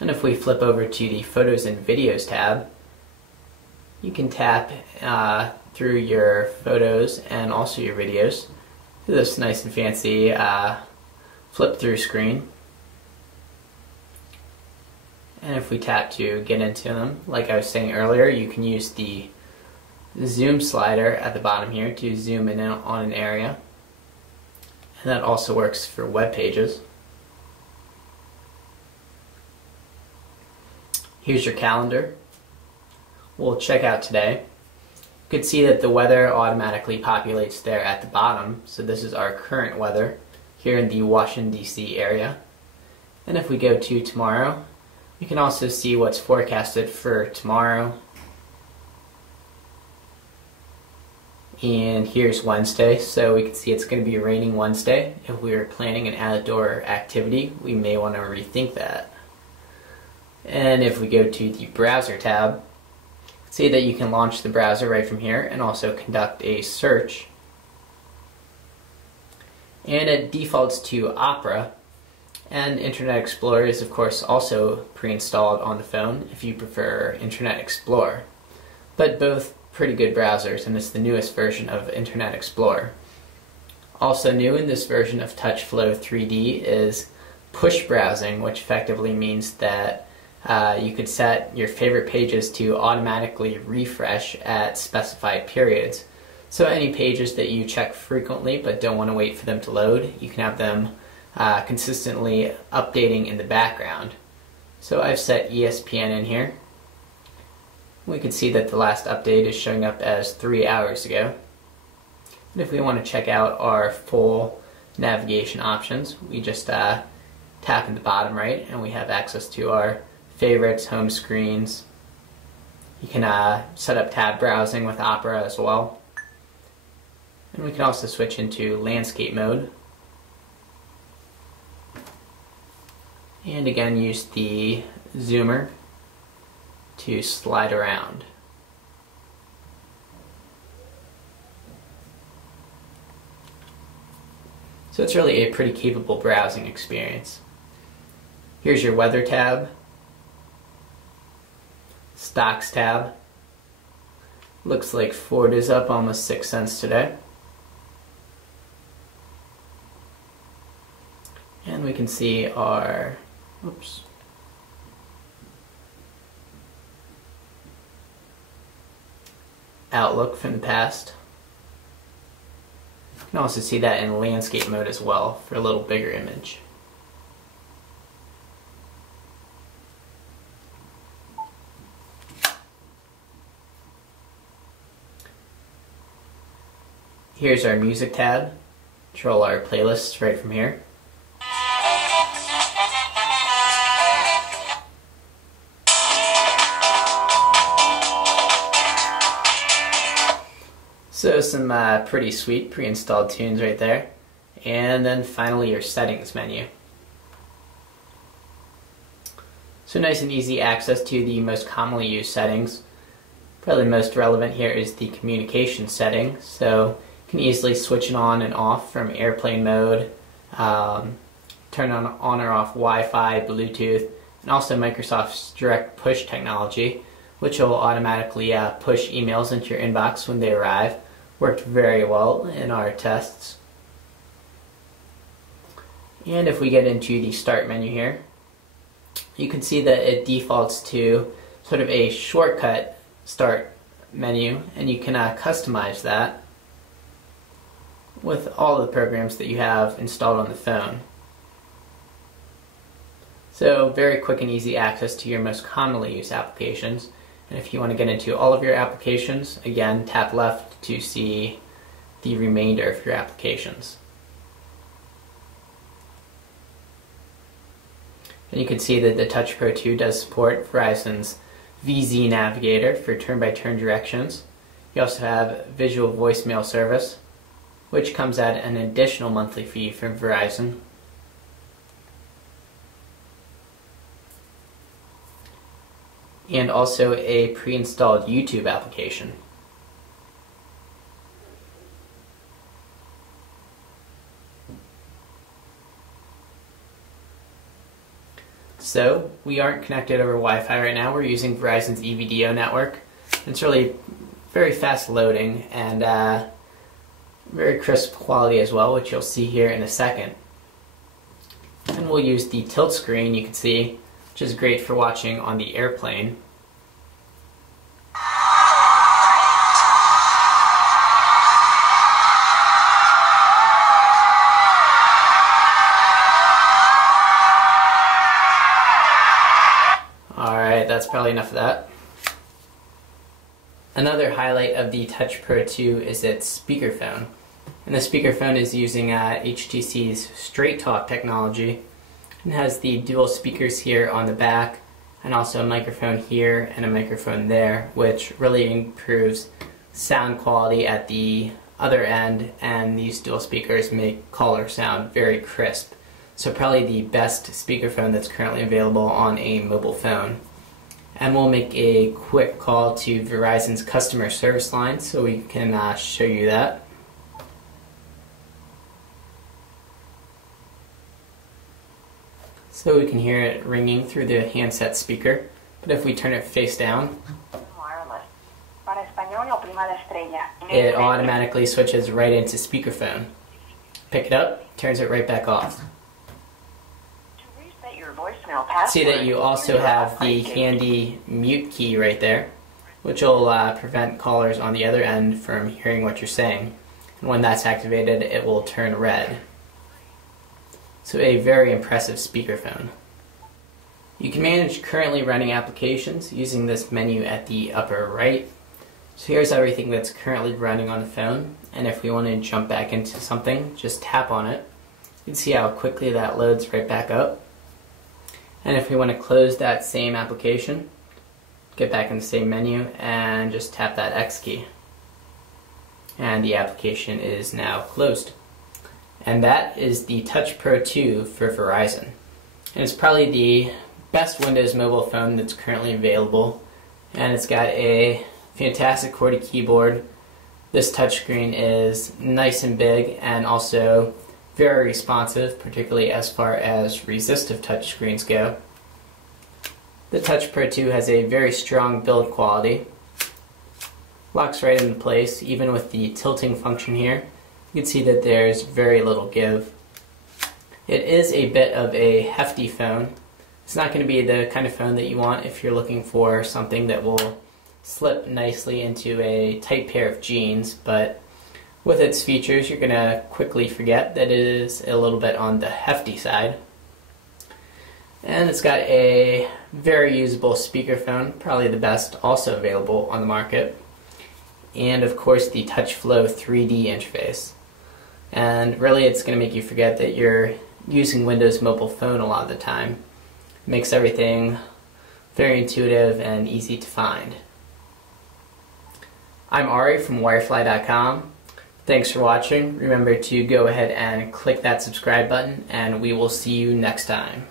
And if we flip over to the Photos and Videos tab, you can tap through your photos and also your videos through this nice and fancy flip through screen. And if we tap to get into them, like I was saying earlier, you can use the zoom slider at the bottom here to zoom in on an area. And that also works for web pages. Here's your calendar. We'll check out today. You can see that the weather automatically populates there at the bottom. So this is our current weather here in the Washington, D.C. area. And if we go to tomorrow, you can also see what's forecasted for tomorrow. And here's Wednesday, so we can see it's going to be raining Wednesday. If we were planning an outdoor activity, we may want to rethink that. And if we go to the browser tab, see that you can launch the browser right from here and also conduct a search. And it defaults to Opera. And Internet Explorer is of course also pre-installed on the phone if you prefer Internet Explorer. But both pretty good browsers, and it's the newest version of Internet Explorer. Also new in this version of TouchFlow 3D is push browsing, which effectively means that you could set your favorite pages to automatically refresh at specified periods. So any pages that you check frequently but don't want to wait for them to load, you can have them consistently updating in the background. So I've set ESPN in here. We can see that the last update is showing up as 3 hours ago. And if we want to check out our full navigation options, we just tap in the bottom right and we have access to our favorites, home screens. You can set up tab browsing with Opera as well. And we can also switch into landscape mode. And again, use the zoomer to slide around. So it's really a pretty capable browsing experience. Here's your weather tab, stocks tab. Looks like Ford is up almost 6 cents today. And we can see our, outlook from the past. You can also see that in landscape mode as well for a little bigger image. Here's our music tab. Control our playlists right from here. So some pretty sweet pre-installed tunes right there. And then finally your settings menu. So nice and easy access to the most commonly used settings. Probably most relevant here is the communication setting. So you can easily switch it on and off from airplane mode, turn on or off Wi-Fi, Bluetooth, and also Microsoft's direct push technology, which will automatically push emails into your inbox when they arrive. Worked very well in our tests. And if we get into the start menu here, you can see that it defaults to sort of a shortcut start menu, and you can customize that with all the programs that you have installed on the phone. So very quick and easy access to your most commonly used applications. And if you want to get into all of your applications, again, tap left to see the remainder of your applications. And you can see that the Touch Pro 2 does support Verizon's VZ Navigator for turn-by-turn directions. You also have visual voicemail service, which comes at an additional monthly fee from Verizon. And also a pre-installed YouTube application. So we aren't connected over Wi-Fi right now. We're using Verizon's EVDO network. It's really very fast loading and very crisp quality as well, which you'll see here in a second. And we'll use the tilt screen, you can see, which is great for watching on the airplane. Alright, that's probably enough of that. Another highlight of the Touch Pro 2 is its speakerphone. And the speakerphone is using HTC's Straight Talk technology and has the dual speakers here on the back and also a microphone here and a microphone there, which really improves sound quality at the other end, and these dual speakers make caller sound very crisp. So probably the best speakerphone that's currently available on a mobile phone. And we'll make a quick call to Verizon's customer service line so we can show you that. So we can hear it ringing through the handset speaker, but if we turn it face down, it automatically switches right into speakerphone. Pick it up, turns it right back off. See that you also have the handy mute key right there, which will prevent callers on the other end from hearing what you're saying. And when that's activated, it will turn red. So a very impressive speakerphone. You can manage currently running applications using this menu at the upper right. So here's everything that's currently running on the phone, and if we want to jump back into something, just tap on it. You can see how quickly that loads right back up. And if we want to close that same application, get back in the same menu and just tap that X key. And the application is now closed. And that is the Touch Pro 2 for Verizon. And it's probably the best Windows mobile phone that's currently available. And it's got a fantastic QWERTY keyboard. This touchscreen is nice and big and also very responsive, particularly as far as resistive touchscreens go. The Touch Pro 2 has a very strong build quality. Locks right into place, even with the tilting function here. You can see that there's very little give. It is a bit of a hefty phone. It's not going to be the kind of phone that you want if you're looking for something that will slip nicely into a tight pair of jeans, but with its features you're going to quickly forget that it is a little bit on the hefty side. And it's got a very usable speakerphone, probably the best also available on the market. And of course the TouchFlow 3D interface. And really it's going to make you forget that you're using Windows mobile phone a lot of the time. It makes everything very intuitive and easy to find. I'm Ari from Wirefly.com. Thanks for watching. Remember to go ahead and click that subscribe button, and we will see you next time.